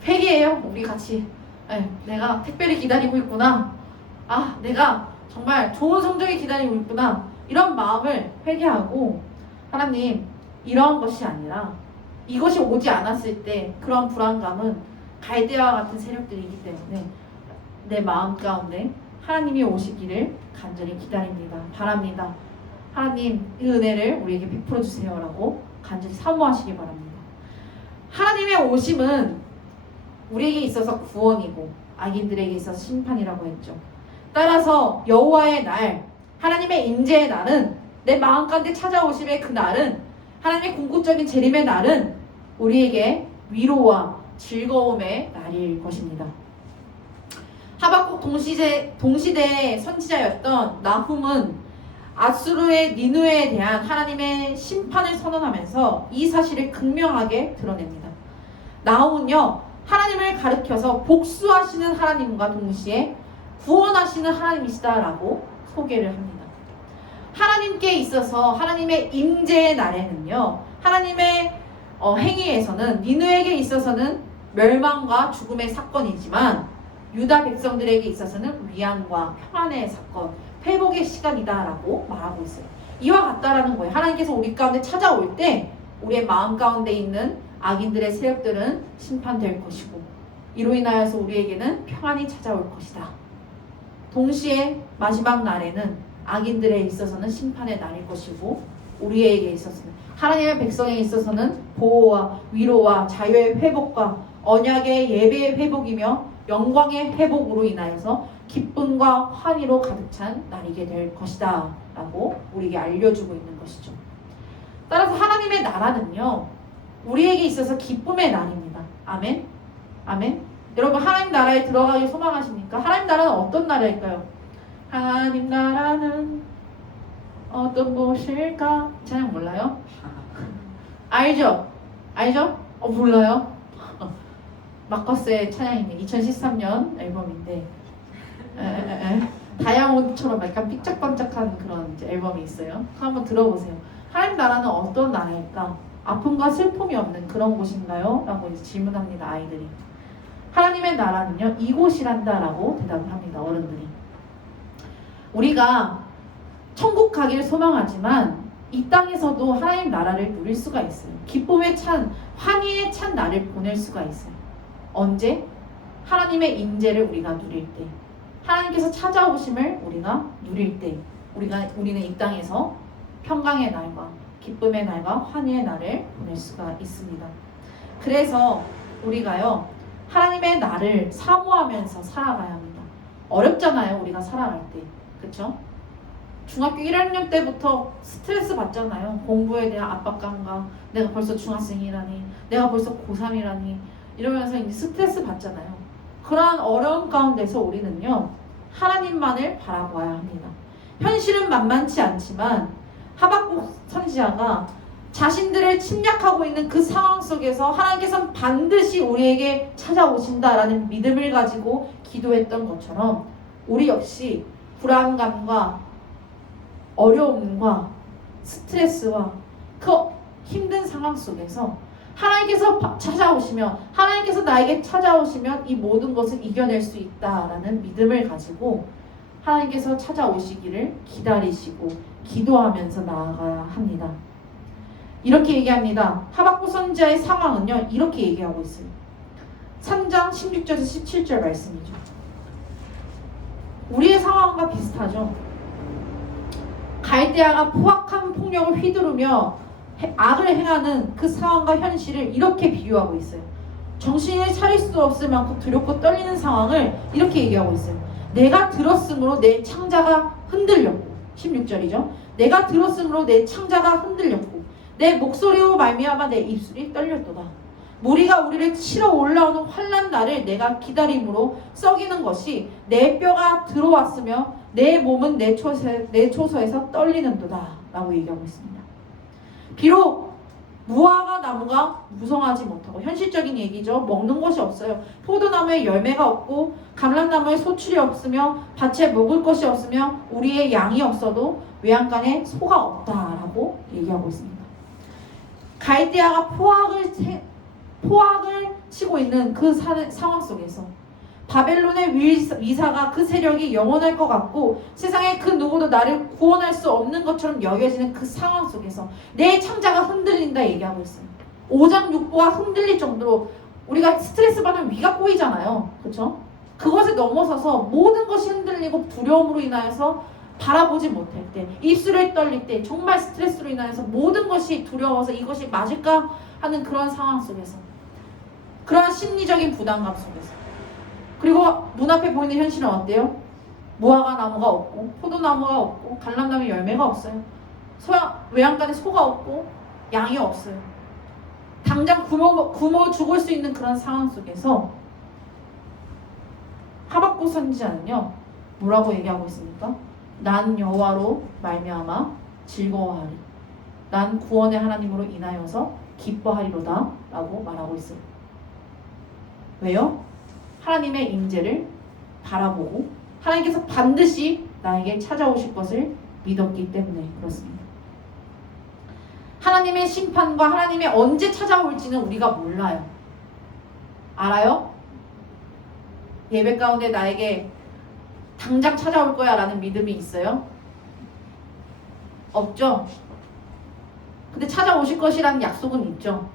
회개해요. 우리 같이. 네, 내가 택배를 기다리고 있구나. 아, 내가 정말 좋은 성적을 기다리고 있구나. 이런 마음을 회개하고, 하나님, 이러한 것이 아니라 이것이 오지 않았을 때 그런 불안감은 갈대아와 같은 세력들이기 때문에 내 마음 가운데 하나님이 오시기를 간절히 기다립니다. 바랍니다. 하나님, 이 은혜를 우리에게 베풀어 주세요라고 간절히 사모하시기 바랍니다. 하나님의 오심은 우리에게 있어서 구원이고 악인들에게 있어서 심판이라고 했죠. 따라서 여호와의 날, 하나님의 임재의 날은, 내 마음 가운데 찾아오심의 그 날은, 하나님의 궁극적인 재림의 날은 우리에게 위로와 즐거움의 날일 것입니다. 하박국 동시대의 선지자였던 나훔은 아수르의 니느웨에 대한 하나님의 심판을 선언하면서 이 사실을 극명하게 드러냅니다. 나훔은요, 하나님을 가리켜서 복수하시는 하나님과 동시에 구원하시는 하나님이시다라고 소개를 합니다. 하나님께 있어서 하나님의 임재의 날에는요, 하나님의 행위에서는 니느에게 있어서는 멸망과 죽음의 사건이지만 유다 백성들에게 있어서는 위안과 평안의 사건, 회복의 시간이다라고 말하고 있어요. 이와 같다라는 거예요. 하나님께서 우리 가운데 찾아올 때 우리의 마음 가운데 있는 악인들의 세력들은 심판될 것이고 이로 인하여서 우리에게는 평안이 찾아올 것이다. 동시에 마지막 날에는 악인들에 있어서는 심판의 날일 것이고 우리에게 있어서는 하나님의 백성에 있어서는 보호와 위로와 자유의 회복과 언약의 예배의 회복이며 영광의 회복으로 인하여서 기쁨과 환희로 가득 찬 날이게 될 것이다 라고 우리에게 알려주고 있는 것이죠. 따라서 하나님의 나라는요, 우리에게 있어서 기쁨의 날입니다. 아멘? 아멘? 여러분, 하나님 나라에 들어가길 소망하십니까? 하나님 나라는 어떤 나라일까요? 하나님 나라는 어떤 곳일까? 찬양 몰라요? 알죠? 알죠? 몰라요? 마커스의 찬양입니다. 2013년 앨범인데 다이아몬드처럼 약간 삐짝번짝한 그런 이제 앨범이 있어요. 한번 들어보세요. 하나님 나라는 어떤 나라일까? 아픔과 슬픔이 없는 그런 곳인가요? 라고 이제 질문합니다. 아이들이. 하나님의 나라는요, 이곳이란다 라고 대답을 합니다. 어른들이. 우리가 천국 가기를 소망하지만 이 땅에서도 하나님 나라를 누릴 수가 있어요. 기쁨에 찬, 환희에 찬 날을 보낼 수가 있어요. 언제? 하나님의 임재를 우리가 누릴 때, 하나님께서 찾아오심을 우리가 누릴 때, 우리는 이 땅에서 평강의 날과 기쁨의 날과 환희의 날을 보낼 수가 있습니다. 그래서 우리가요, 하나님의 날을 사모하면서 살아가야 합니다. 어렵잖아요, 우리가 살아갈 때. 그쵸? 중학교 1학년 때부터 스트레스 받잖아요. 공부에 대한 압박감과 내가 벌써 중학생이라니, 내가 벌써 고3이라니 이러면서 이제 스트레스 받잖아요. 그러한 어려움 가운데서 우리는요, 하나님만을 바라보아야 합니다. 현실은 만만치 않지만 하박국 선지자가 자신들을 침략하고 있는 그 상황 속에서 하나님께서는 반드시 우리에게 찾아오신다라는 믿음을 가지고 기도했던 것처럼 우리 역시 불안감과 어려움과 스트레스와 그 힘든 상황 속에서 하나님께서 찾아오시면, 하나님께서 나에게 찾아오시면 이 모든 것을 이겨낼 수 있다라는 믿음을 가지고 하나님께서 찾아오시기를 기다리시고 기도하면서 나아가야 합니다. 이렇게 얘기합니다. 하박국 선지자의 상황은요, 이렇게 얘기하고 있어요. 3장 16절에서 17절 말씀이죠. 우리의 상황과 비슷하죠. 갈대아가 포악한 폭력을 휘두르며 악을 행하는 그 상황과 현실을 이렇게 비유하고 있어요. 정신을 차릴 수 없을 만큼 두렵고 떨리는 상황을 이렇게 얘기하고 있어요. 내가 들었으므로 내 창자가 흔들렸고, 16절이죠. 내가 들었으므로 내 창자가 흔들렸고 내 목소리로 말미암아 내 입술이 떨렸도다. 무리가 우리를 치러 올라오는 환난 날을 내가 기다림으로 썩이는 것이 내 뼈가 들어왔으며 내 몸은 내 초소에서 떨리는도다 라고 얘기하고 있습니다. 비록 무화과 나무가 무성하지 못하고, 현실적인 얘기죠. 먹는 것이 없어요. 포도나무에 열매가 없고 감람나무에 소출이 없으며 밭에 먹을 것이 없으며 우리의 양이 없어도 외양간에 소가 없다라고 얘기하고 있습니다. 갈대아가 포악을 치고 있는 그 상황 속에서 바벨론의 위사가 그 세력이 영원할 것 같고 세상에 그 누구도 나를 구원할 수 없는 것처럼 여겨지는 그 상황 속에서 내 창자가 흔들린다 얘기하고 있어요. 오장육부가 흔들릴 정도로 우리가 스트레스 받으면 위가 꼬이잖아요. 그렇죠? 그것을 넘어서서 모든 것이 흔들리고 두려움으로 인하여서 바라보지 못할 때, 입술을 떨릴 때, 정말 스트레스로 인하여서 모든 것이 두려워서 이것이 맞을까 하는 그런 상황 속에서, 그러한 심리적인 부담감 속에서, 그리고 눈앞에 보이는 현실은 어때요? 무화과 나무가 없고 포도나무가 없고 감람나무 열매가 없어요. 외양간에 소가 없고 양이 없어요. 당장 굶어 죽을 수 있는 그런 상황 속에서 하박국 선지자는요, 뭐라고 얘기하고 있습니까? 난 여호와로 말미암아 즐거워하리. 난 구원의 하나님으로 인하여서 기뻐하리로다 라고 말하고 있어요. 왜요? 하나님의 임재를 바라보고 하나님께서 반드시 나에게 찾아오실 것을 믿었기 때문에 그렇습니다. 하나님의 심판과 하나님의 언제 찾아올지는 우리가 몰라요. 알아요? 예배 가운데 나에게 당장 찾아올 거야 라는 믿음이 있어요? 없죠? 근데 찾아오실 것이라는 약속은 있죠?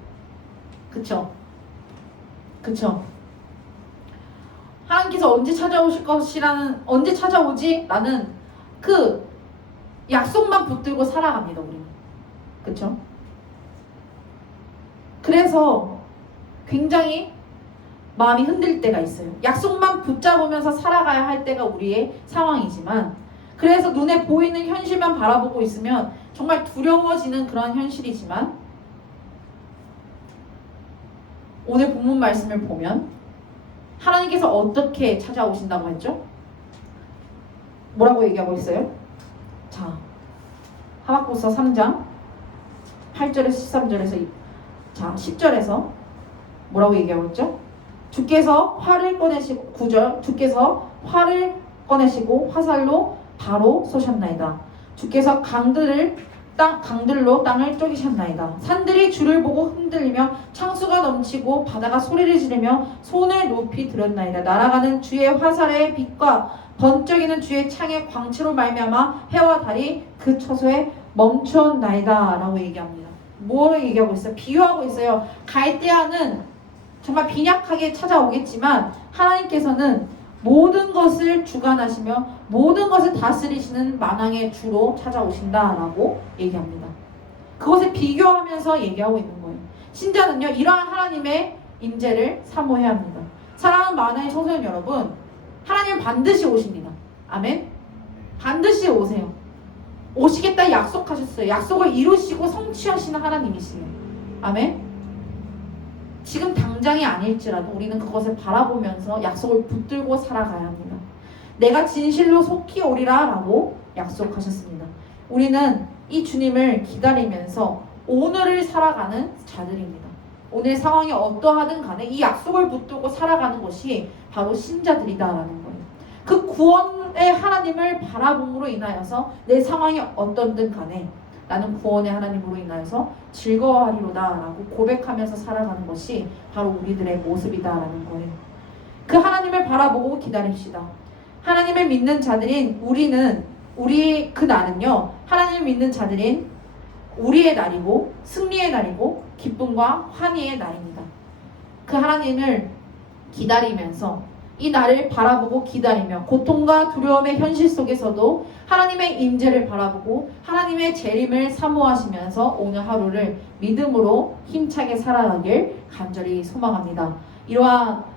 그쵸? 그쵸? 하나님께서 언제 찾아오실 것이라는, 언제 찾아오지? 라는 그 약속만 붙들고 살아갑니다, 우리는. 그쵸? 그래서 굉장히 마음이 흔들 때가 있어요. 약속만 붙잡으면서 살아가야 할 때가 우리의 상황이지만, 그래서 눈에 보이는 현실만 바라보고 있으면 정말 두려워지는 그런 현실이지만, 오늘 본문 말씀을 보면 하나님께서 어떻게 찾아오신다고 했죠? 뭐라고 얘기하고 있어요? 자, 하박국서 3장 8절에서 13절에서 자 10절에서 뭐라고 얘기하고 있죠? 주께서 활을 꺼내시고 9절 주께서 활을 꺼내시고 화살로 바로 쏘셨나이다. 주께서 강들로 땅을 쪼개셨나이다. 산들이 주를 보고 흔들리며 창수가 넘치고 바다가 소리를 지르며 손을 높이 들었나이다. 날아가는 주의 화살의 빛과 번쩍이는 주의 창의 광채로 말미암아 해와 달이 그 처소에 멈췄나이다 라고 얘기합니다. 뭐를 얘기하고 있어요? 비유하고 있어요. 갈대아는 정말 빈약하게 찾아오겠지만 하나님께서는 모든 것을 주관하시며 모든 것을 다스리시는 만왕의 주로 찾아오신다라고 얘기합니다. 그것을 비교하면서 얘기하고 있는 거예요. 신자는요, 이러한 하나님의 임재를 사모해야 합니다. 사랑하는 만왕의 청소년 여러분, 하나님은 반드시 오십니다. 아멘? 반드시 오세요. 오시겠다 약속하셨어요. 약속을 이루시고 성취하시는 하나님이시에요. 아멘? 지금 당장이 아닐지라도 우리는 그것을 바라보면서 약속을 붙들고 살아가야 합니다. 내가 진실로 속히 오리라 라고 약속하셨습니다. 우리는 이 주님을 기다리면서 오늘을 살아가는 자들입니다. 오늘 상황이 어떠하든 간에 이 약속을 붙들고 살아가는 것이 바로 신자들이다라는 거예요. 그 구원의 하나님을 바라봄으로 인하여서 내 상황이 어떤든 간에 나는 구원의 하나님으로 인하여서 즐거워하리로다 라고 고백하면서 살아가는 것이 바로 우리들의 모습이다라는 거예요. 그 하나님을 바라보고 기다립시다. 하나님을 믿는 자들인 우리 그 날은요, 하나님을 믿는 자들인 우리의 날이고 승리의 날이고 기쁨과 환희의 날입니다. 그 하나님을 기다리면서 이 날을 바라보고 기다리며 고통과 두려움의 현실 속에서도 하나님의 임재를 바라보고 하나님의 재림을 사모하시면서 오늘 하루를 믿음으로 힘차게 살아가길 간절히 소망합니다.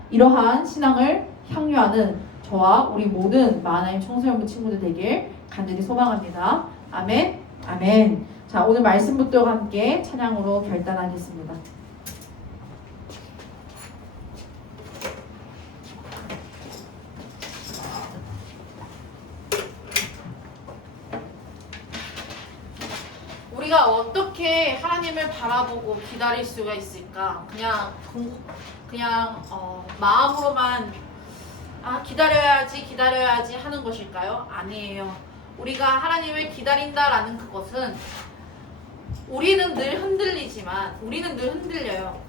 이러한 신앙을 향유하는 저와 우리 모든 만화의 청소년부 친구들 되길 간절히 소망합니다. 아멘. 아멘. 자, 오늘 말씀부터 함께 찬양으로 결단하겠습니다. 우리가 어떻게 하나님을 바라보고 기다릴 수가 있을까? 그냥 마음으로만 기다려야지 하는 것일까요? 아니에요. 우리가 하나님을 기다린다라는 그것은 우리는 늘 흔들려요.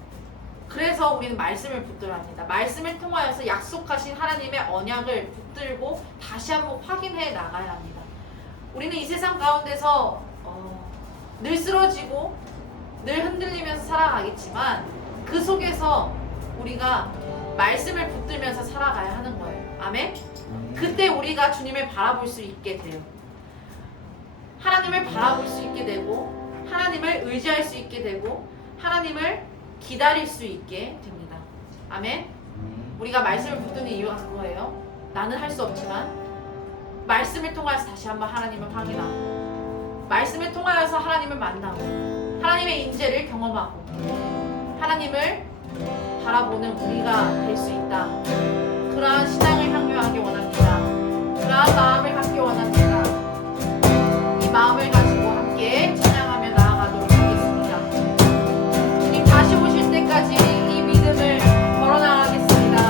그래서 우리는 말씀을 붙들어야 합니다. 말씀을 통하여서 약속하신 하나님의 언약을 붙들고 다시 한번 확인해 나가야 합니다. 우리는 이 세상 가운데서 늘 쓰러지고 늘 흔들리면서 살아가겠지만 그 속에서 우리가 말씀을 붙들면서 살아가야 하는 거예요. 아멘? 그때 우리가 주님을 바라볼 수 있게 돼요. 하나님을 바라볼 수 있게 되고 하나님을 의지할 수 있게 되고 하나님을 기다릴 수 있게 됩니다. 아멘? 우리가 말씀을 붙드는 이유가 그거예요. 나는 할 수 없지만 말씀을 통해서 다시 한번 하나님을 확인하고 말씀을 통하여서 하나님을 만나고 하나님의 임재를 경험하고 하나님을 바라보는 우리가 될 수 있다. 그러한 신앙을 향유하기 원합니다. 그러한 마음을 갖기 원합니다. 이 마음을 가지고 함께 찬양하며 나아가도록 하겠습니다. 주님 다시 오실 때까지 이 믿음을 걸어나가겠습니다.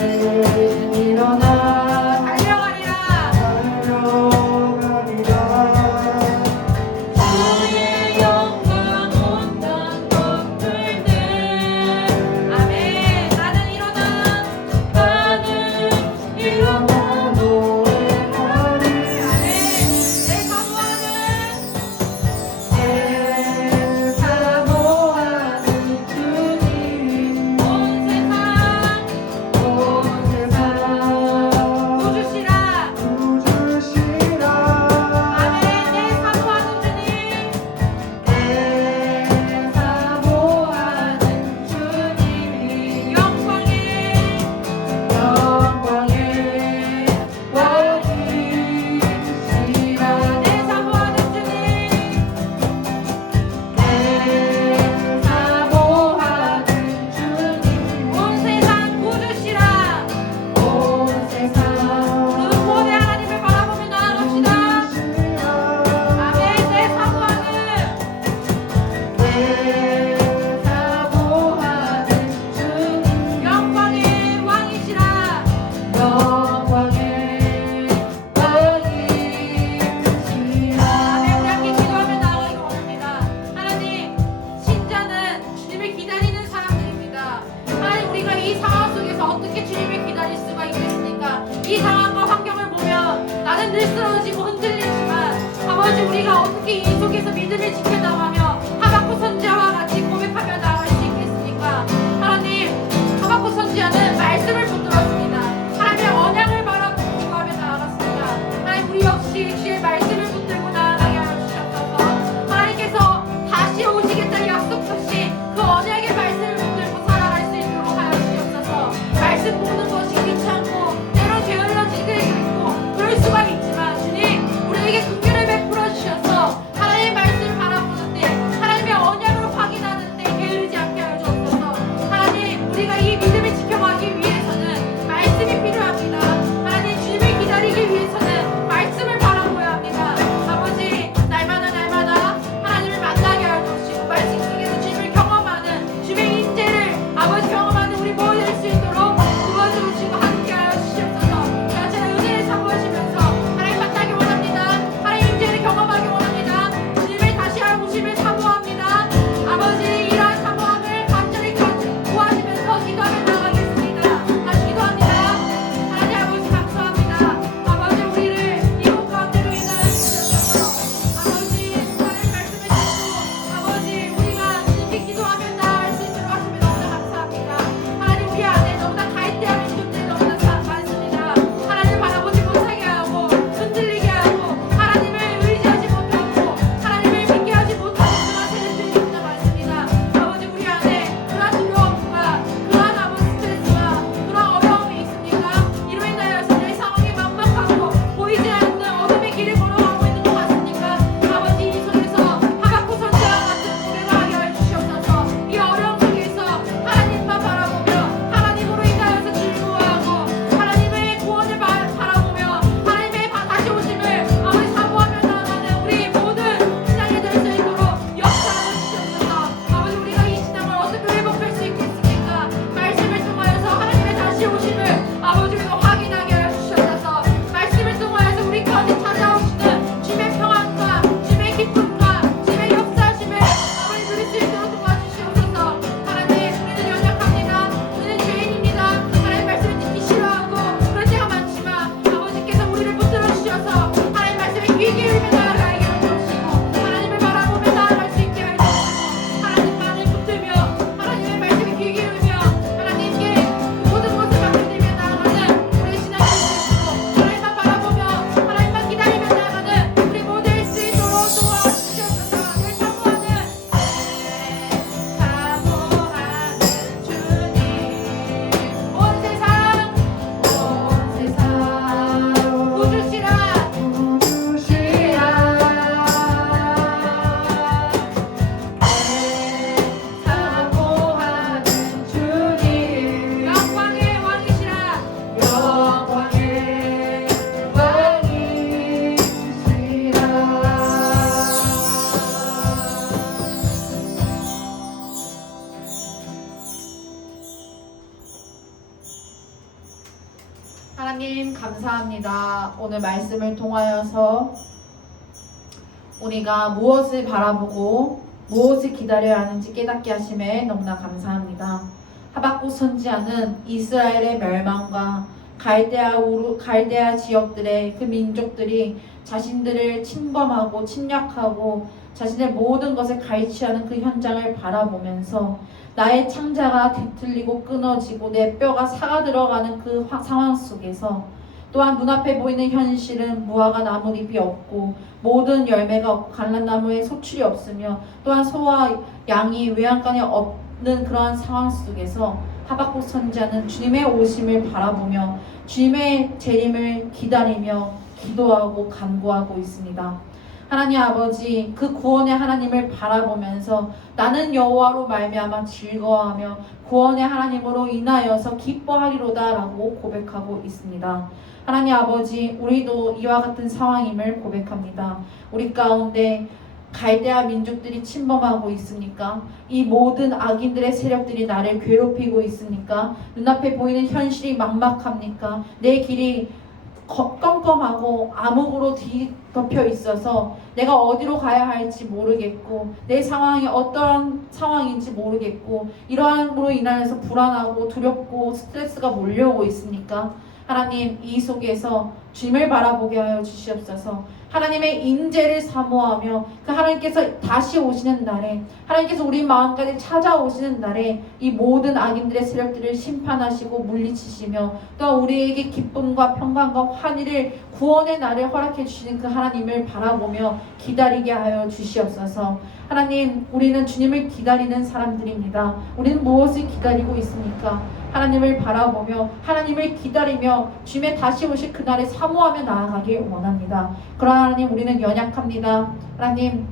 나는 일어나 달려가리라 주의 영광 온갖 것들들 아멘. 나는 일어나 노래하리 아멘. 내 사모하는 주님 온 세상 구주시라 아멘. 내 사모하는 주님 영광의 왕이시라 내 사모하는 주님 온 세상 구주시라 그 구원의 하나님을 바라보며 나아갑시다 아멘. 내 사모하는 영광의 왕이시라 아멘. 우리 함께 기도하며 나아가기 원합니다. 하나님, 신자는 주님을 기다리는 사람들입니다. 하나님, 우리가 이 상황 속에서 어떻게 주님을 기다릴 수가 있겠습니까? 이 상황과 환경을 보면 나는 늘 쓰러지고 흔들리지만 아버지, 우리가 어떻게 이 속에서 믿음을 지켜나가며 하박국 선지자와 같이 고백하며 나아갈 수 있겠습니까? 하나님, 하박국 선지자는 말씀을 붙들었습니다. 하나님의 언약을 바라보고 기도하며 나아갔습니다. 하나님, 우리 역시 주의 말씀을 붙들고 나아가게 하여 주셨소서. 하나님께서 다시 오시겠다는 약속하신 그 언약의 말씀을 붙들고 살아갈 수 있도록 하여 주시옵소서. 말씀 보는 것이 귀찮고 때로 게을러지는 하나님 감사합니다. 오늘 말씀을 통하여서 우리가 무엇을 바라보고 무엇을 기다려야 하는지 깨닫게 하심에 너무나 감사합니다. 하박국 선지자는 이스라엘의 멸망과 갈대아 지역들의 그 민족들이 자신들을 침범하고 침략하고 자신의 모든 것을 갈취하는 그 현장을 바라보면서 나의 창자가 뒤틀리고 끊어지고 내 뼈가 사가 들어가는 그 상황 속에서 또한 눈앞에 보이는 현실은 무화과 나뭇잎이 없고 모든 열매가 없고 갈란나무에 소출이 없으며 또한 소와 양이 외양간에 없는 그러한 상황 속에서 하박국 선지자는 주님의 오심을 바라보며 주님의 재림을 기다리며 기도하고 간구하고 있습니다. 하나님 아버지, 그 구원의 하나님을 바라보면서 나는 여호와로 말미암아 즐거워하며 구원의 하나님으로 인하여서 기뻐하리로다 라고 고백하고 있습니다. 하나님 아버지, 우리도 이와 같은 상황임을 고백합니다. 우리 가운데 갈대아 민족들이 침범하고 있으니까 이 모든 악인들의 세력들이 나를 괴롭히고 있으니까 눈앞에 보이는 현실이 막막합니까? 내 길이 껌껌하고 암흑으로 뒤덮여 있어서 내가 어디로 가야 할지 모르겠고 내 상황이 어떠한 상황인지 모르겠고 이러함으로 인하여서 불안하고 두렵고 스트레스가 몰려오고 있으니까 하나님 이 속에서 주님을 바라보게 하여 주시옵소서. 하나님의 인재를 사모하며 그 하나님께서 다시 오시는 날에 하나님께서 우리 마음까지 찾아오시는 날에 이 모든 악인들의 세력들을 심판하시고 물리치시며 또 우리에게 기쁨과 평강과 환희를 구원의 날을 허락해 주시는 그 하나님을 바라보며 기다리게 하여 주시옵소서. 하나님, 우리는 주님을 기다리는 사람들입니다. 우리는 무엇을 기다리고 있습니까? 하나님을 바라보며 하나님을 기다리며 주님의 다시 오실 그날에 사모하며 나아가길 원합니다. 그러나 하나님, 우리는 연약합니다. 하나님,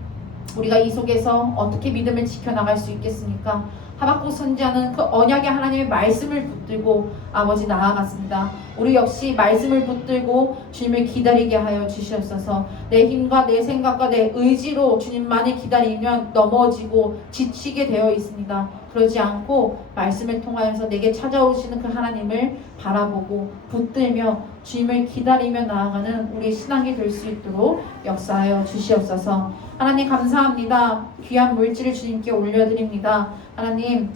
우리가 이 속에서 어떻게 믿음을 지켜나갈 수 있겠습니까? 하박국 선지자는 그 언약의 하나님의 말씀을 붙들고 아버지 나아갔습니다. 우리 역시 말씀을 붙들고 주님을 기다리게 하여 주시옵소서. 내 힘과 내 생각과 내 의지로 주님만을 기다리면 넘어지고 지치게 되어 있습니다. 그러지 않고 말씀을 통하여서 내게 찾아오시는 그 하나님을 바라보고 붙들며 주님을 기다리며 나아가는 우리 신앙이 될 수 있도록 역사하여 주시옵소서. 하나님 감사합니다. 귀한 물질을 주님께 올려드립니다. 하나님,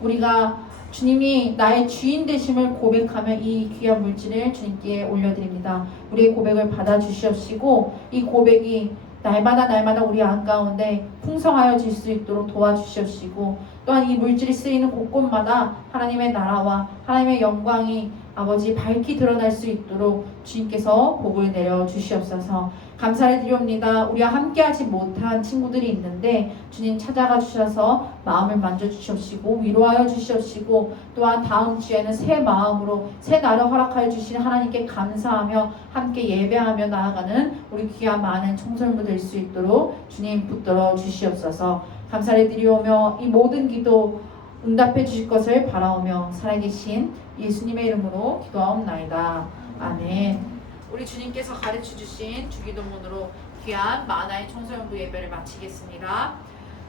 우리가 주님이 나의 주인 되심을 고백하며 이 귀한 물질을 주님께 올려드립니다. 우리의 고백을 받아주시옵시고 이 고백이 날마다 우리 안 가운데 풍성하여 질 수 있도록 도와주시옵시고 또한 이 물질이 쓰이는 곳곳마다 하나님의 나라와 하나님의 영광이 아버지 밝히 드러날 수 있도록 주님께서 복을 내려 주시옵소서. 감사를 드리옵니다. 우리와 함께하지 못한 친구들이 있는데 주님 찾아가 주셔서 마음을 만져주시옵시고 위로하여 주시옵시고 또한 다음 주에는 새 마음으로 새 날을 허락하여 주시는 하나님께 감사하며 함께 예배하며 나아가는 우리 귀한 많은 청설부 될 수 있도록 주님 붙들어 주시옵소서. 감사를 드리오며 이 모든 기도 응답해 주실 것을 바라오며 살아계신 예수님의 이름으로 기도하옵나이다. 아멘. 우리 주님께서 가르쳐 주신 주기도문으로 귀한 만화의 청소년부 예배를 마치겠습니다.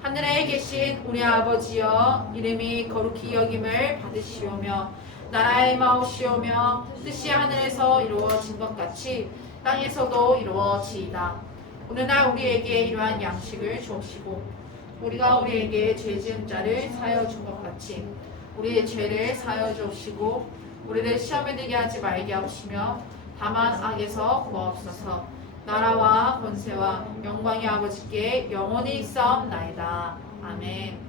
하늘에 계신 우리 아버지여, 이름이 거룩히 여김을 받으시오며 나라의 마옵시오며 뜻이 하늘에서 이루어진 것 같이 땅에서도 이루어지이다. 오늘날 우리에게 이러한 양식을 주옵시고 우리가 우리에게 죄 지은 자를 사하여 준 것 같이 우리의 죄를 사하여 주옵시고 우리를 시험에 들게 하지 말게 하옵시며 다만 악에서 구하옵소서. 나라와 권세와 영광이 아버지께 영원히 있사옵나이다. 아멘.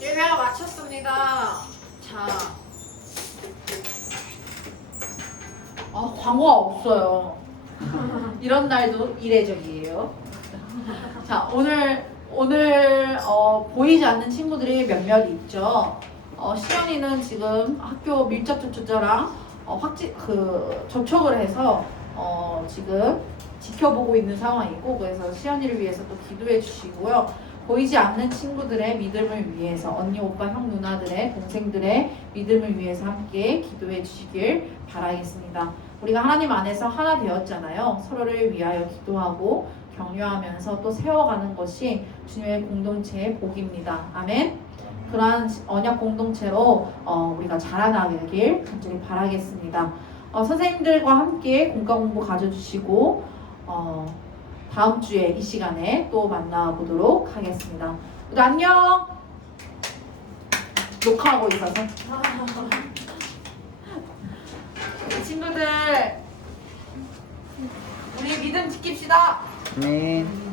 예배가 마쳤습니다. 자, 광고가 없어요. 이런 날도 이례적이에요. 자, 오늘 보이지 않는 친구들이 몇몇 있죠. 시연이는 지금 학교 밀접 접촉자랑 접촉을 해서 지금 지켜보고 있는 상황이고, 그래서 시연이를 위해서 또 기도해 주시고요. 보이지 않는 친구들의 믿음을 위해서 언니, 오빠, 형, 누나들의 동생들의 믿음을 위해서 함께 기도해 주시길 바라겠습니다. 우리가 하나님 안에서 하나 되었잖아요. 서로를 위하여 기도하고 격려하면서 또 세워가는 것이 주님의 공동체의 복입니다. 아멘. 그러한 언약 공동체로 우리가 자라나길 간절히 바라겠습니다. 선생님들과 함께 공과 공부 가져주시고 다음 주에 이 시간에 또 만나보도록 하겠습니다. 우리 안녕. 녹화하고 있어서. 친구들, 우리 믿음 지킵시다. 아멘.